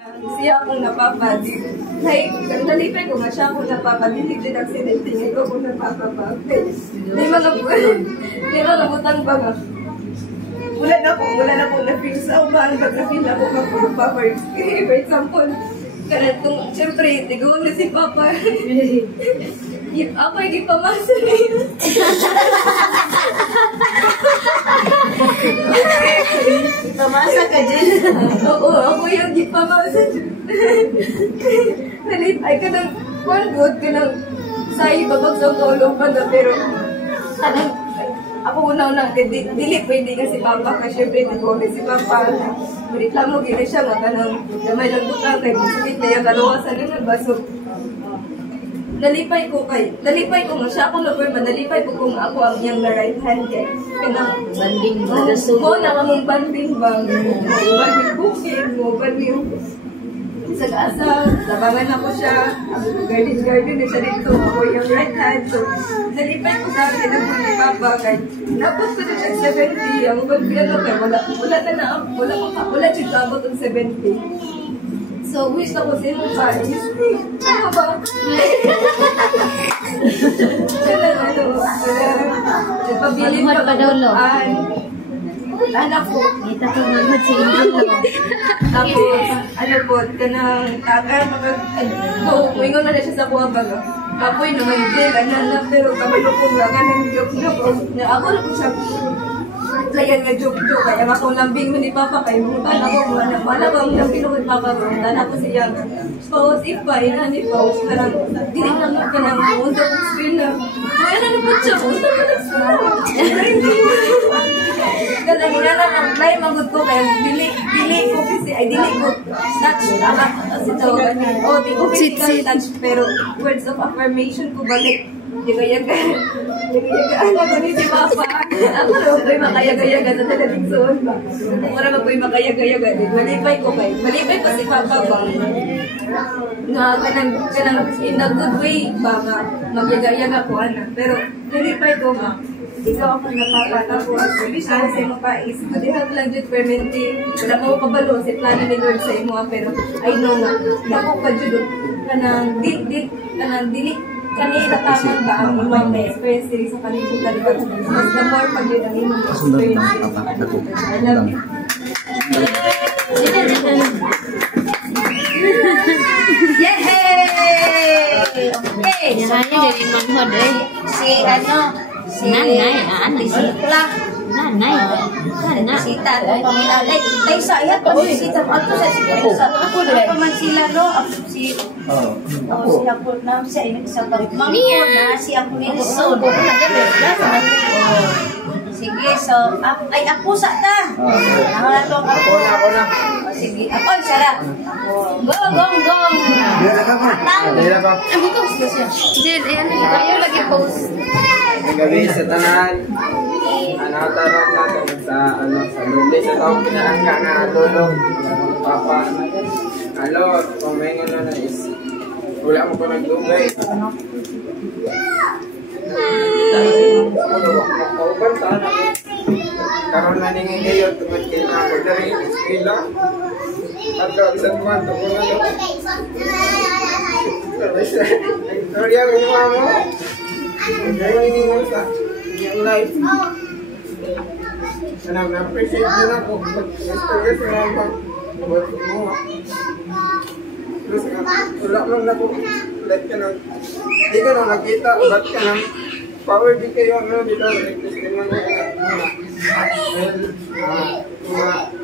Siya akong napapadi. Like, nalipay ko nga siya akong napapadi. Hindi din aksidente niya ko akong napapapadi. Di mga butang ba nga. Wala na po na-feel sa umahan. Na-feel ako kapag for example, kanatong, siyempre, tigaw na si Papa. Ako ay gipamasa na yun. Pamasa ka dyan. Oo, ako yung gipamasa dyan. Ay ka nang, one good, ka nang sayo babag sa tulong pa na, pero kanang, ako una-unang, dili pwede nga si Papa, kasi syempre, tigaw na si Papa. Reklamo gina siya nga kanang gamay lang butang kay bisit na yung kalawasan na nagbasok. Nalipay ko nga siya ako na nalipay ko kung ako ang niyang na right hand kay kanang Banding mo na kamong banding bang banding bukid mo banding sag-asa, labangan ako siya, garden na siya dito, ako yung right hand. So, nalipay ko sa akin ang ni Papa, kay napos ko na siya 70, ang pagbiano kay wala siya sabot ang 70. So, wish na ko sa inyo pa, ano ba? Pabilin pa daw lo. Anak ko. Kita ko naman si Inyo. Tapos, ano po, kanang tagal, ingon na siya sa buha baga. Kapoy naman din, pero kamalo ko nga, kanang joke-joke. Ako na po siya, layan nga joke-joke. Kaya ako lambing mo ni Papa, kaya muntan ako, wala bang lambing mo ni Papa, muntan ako siya. Pause, if pa, inani pause, parang, dinig lang ka nang munta kong screen na, wala na po siya, munta ko ng screen na. Kasi ang play magod ko kaya dili ko kasi ay dili ko touch kasi to di ko physical touch pero words of affirmation ko balik di kaya ano ba ni si Papa ako raw ko'y makayagayaga sa television ba wala ba ko'y makayagayaga malipay ko si Papa ba nga kanang in a good way ba nga magyagayaga ko pero malipay ko nga ikaw ako napapatapos. Wish ako sa imo pa is good health lang dyan permanente. Wala ko kabalo sa plano ni Lord sa imo pero I know nga. Ako ka dyan kanang dili kanila tamang ba ang imong experience sa kalibutan di ba? Mas the more pag yun ang imong experience. I love you. Yay! Okay. Nyaranya dari manhod Si Nanay, Sita. Nanay. Sita, paminalay. Ay, saya pa si Sita. Ako sa ako na man sila, no? Si sila po na siya ay isang parikmang ko na si ako ni Iso. Sige, so, ay ako sa ta. Ako na. Sige, ako sara. Gong. Ako ko siya. Jed, ayan. Ayaw lagi post. Gabi sa tanan. Tarong natin sa lundi sa taong pinarangka na lolo, Papa. Kung may nga na is wala mo ko nagdugay. Kauban sa anak. Karoon na ningin kayo tungkol na ako dari eskwela. At isang buwan ito kung ano. Sorry ako yung mama mo. Kaya hindi mo sa yung life. Na-appreciate din ako. Gusto ko na ako. Buat mo. Terus wala lang na po. Like ka lang. Hindi ka lang nakita. Ba't ka lang. Power di kayo ano dito.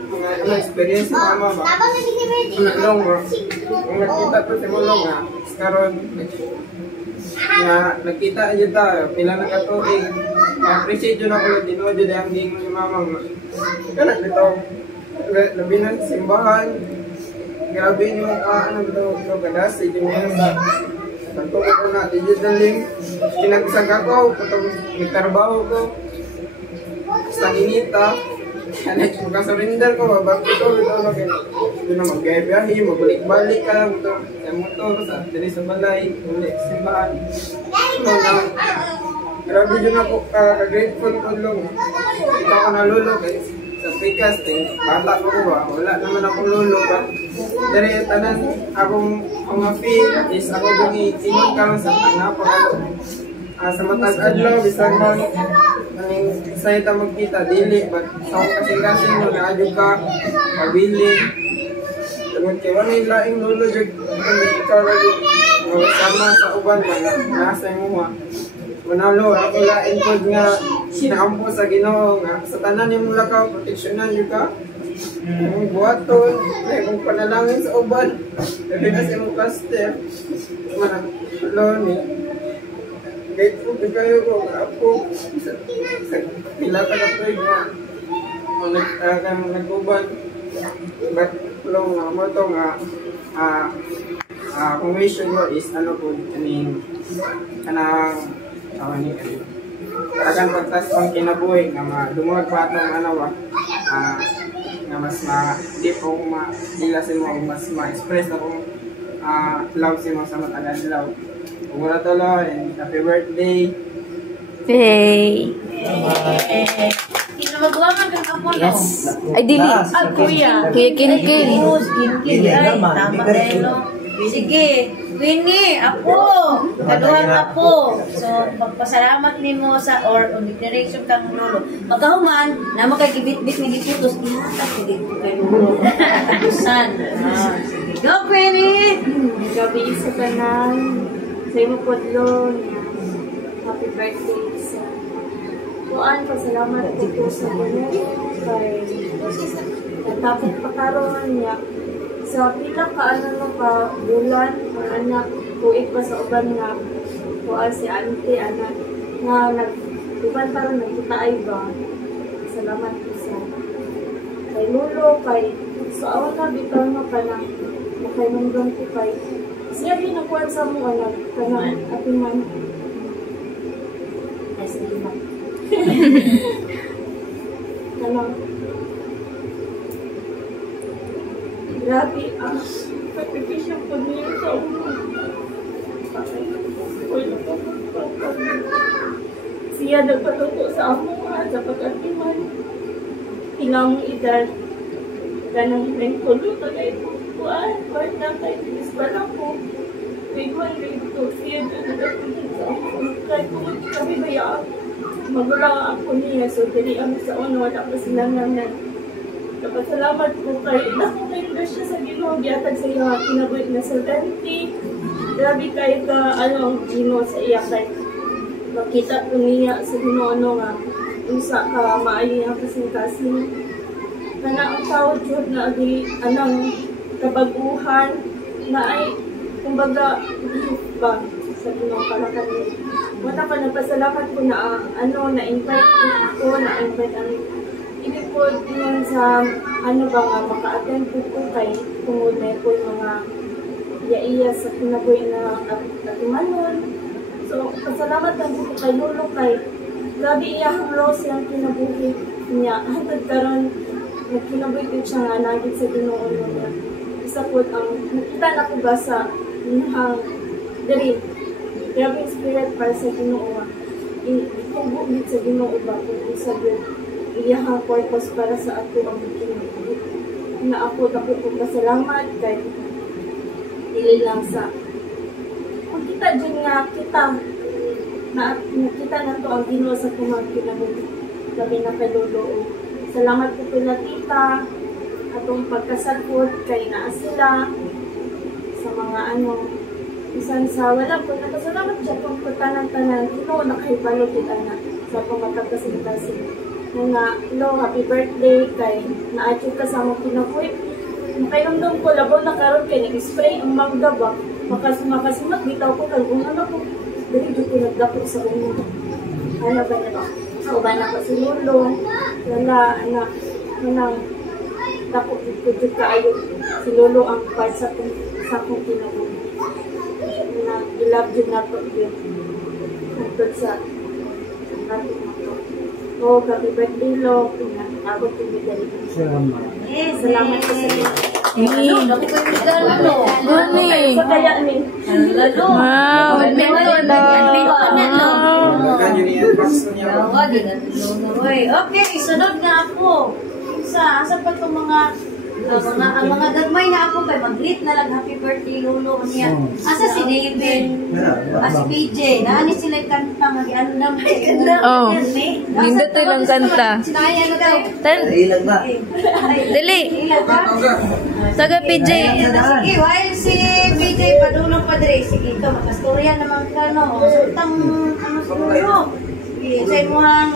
Mga experience sa mama ba? Long ba? Kung nakita ko sa mulong nga. Karon na nakita niyo ta. Pila na katuig. Na-appreciate yun ako. Dinood yun ang gingo ni mama mo. Kanak dito. Labi ng simbahan. Grabe yung ano dito. Gadas. Ito yung tanto ko na digitaling. Kinagsag ako. Katong nagtrabaho ko. Sa inita. Magkasurinder ko. Babak ito. Ito na mag-biyahe. Magbalik-balik ka lang. Sa motor. Sa dili sa balay. Ulit simbahan. Grabe yun ako. Grateful ko lang. Ikaw ko na lolo. Sa pikas. Bata ko ba? Wala naman akong lolo ba? Dari tanan akong mga feel is ako yung iingon karon sa napakalo. Sa matag adlaw bisan man nang say ta magkita dili but sa kasing-kasing mo naadyo ka mabilin. Tungod kay wala laing lulo jud ikaw ra jud sama sa uban man nasa imong manalo ako lain pod nga naampo sa Ginoo nga sa tanan imong lakaw proteksyonan jud ka. Ang buhaton, kung panalangin sa uban, labi na sa imong pastor, manalo ni. Grateful ko kayo ko, ako, sa pila ka na tuwig nga, nag-uban. But, long nga mo ito nga, kung mission ko is, ano po, kanang, tagan pagtas pang kinabuhi, nga dumulag pa itong, nga mas di po ma-dilasin mo, mas ma-express akong love si mo sa matagal love. Kung wala tolo, and happy birthday! Hey! Magawangan kang apo, no? Ay, dili. Kuya. Kuya Kinkin. Kinkin. Ay, tama tayo, no? Sige, Winnie, apo. Kaduhang apo. So, magpasalamat ni mo sa, or declaration kang lolo. Magkahuman, na makagibit-bit ni giputos, inatak ni dito kay lolo. Katapusan. Sige, go, Winnie! Gabi isa ka na sa imo podlo niya. Happy birthday sa Kuan, pasalamat ko sa kanya kay natapos pakaroon niya sa pila ka ano ka bulan ang anak tuig pa sa uban nga kuan si auntie anak nga nag-uban para nagkita ay ba. Salamat ko sa kay Lolo kay sa awan na bitaw na ka na makainunggan ko kay siya din nakuha sa mo anak kanang atiman ay sige na kanang grabe ang pagkikisya ko niya sa ulo siya nagpatuto sa amo sa pag-atiman ilang edad ganang lengkulo na kayo kuhaan kahit na kayo isbala ko bigwan ito siya nagpatuto sa amo kahit kung kami bayaan magulang ako niya so dili ang sa uno wala pa silang naman napasalamat ko kay nakakainda siya sa Ginoo giatag sa iya kinabuhi na sa 20 grabe kayo ka ano Ginoo sa iya kay makita ko niya sa Ginoo nga usa ka maayo nga kasing-kasing kana ang tawad jud na agi anang kabaguhan na ay kumbaga gift ba sa Ginoo para kanila. Wala pa nagpasalamat ko na na-invite ko na-invite ang ibig po yun sa ano ba nga maka-attend po ko kay tungod na po yung mga iya-iya sa kinabuhi na atimanon. So, pasalamat lang po kay Lolo kay grabe iyahang loss yung kinabuhi niya. Hanggang karon nagkinabuhi ko siya nga nagit sa Ginoo niya. Isa po ang nakita na ko ba sa inahang dali. Grabe yung spirit para sa Ginoo. Itubugit sa Ginoo ba kung isa yun. Iyahang purpose para sa ato ang Ginoo. Na ako na po pasalamat kay dili lang sa kung kita dyan nga kita nakita na to ang Ginoo sa kumang kinabuhi. Gabi na kay Lolo. Salamat po kina tita atong pagkasagpot kay naa sila sa mga isan sa wala po nakasalamat siya kung pagtanan-tanan Ginoo nakahibalo kita na sa pagkakasing-kasing nga Lo, happy birthday kay naadyo ka sa mga kinabuhi. Makainomdom ko labaw na karon kay nag-spray ang magda ba makasimat bitaw ko kay kung ano ko dili jud ko nagdako sa ulo ano ba na ba sa uban ako si Lolo wala anak manang dako jud kaayo si Lolo ang part sa kong kinabuhi na ilab jud na to jud hangtod sa ating mga oh, happy birthday, Lo. Pinakabot yung bigay. Salamat po sa iyo. Ano? Dako ko yung regalo. Gani. Sa kaya ni. Lalo. Wow. Kanyo niya, box niya. Okay, sunod nga ako. Asa pa itong mga Ang mga gagmay na ako kay mag-greet na lang happy birthday lolo niya. Asa si David? Si PJ. Naani sila kanta mag-andam. Oh. Nindot ilang kanta. Sinaya na daw. Ilag ba? Dili. Taga PJ. Sige, while si PJ padulong pa dire. Sige, ikaw makastorya naman ka no. Sultang ano siguro. Sige, sa imuhang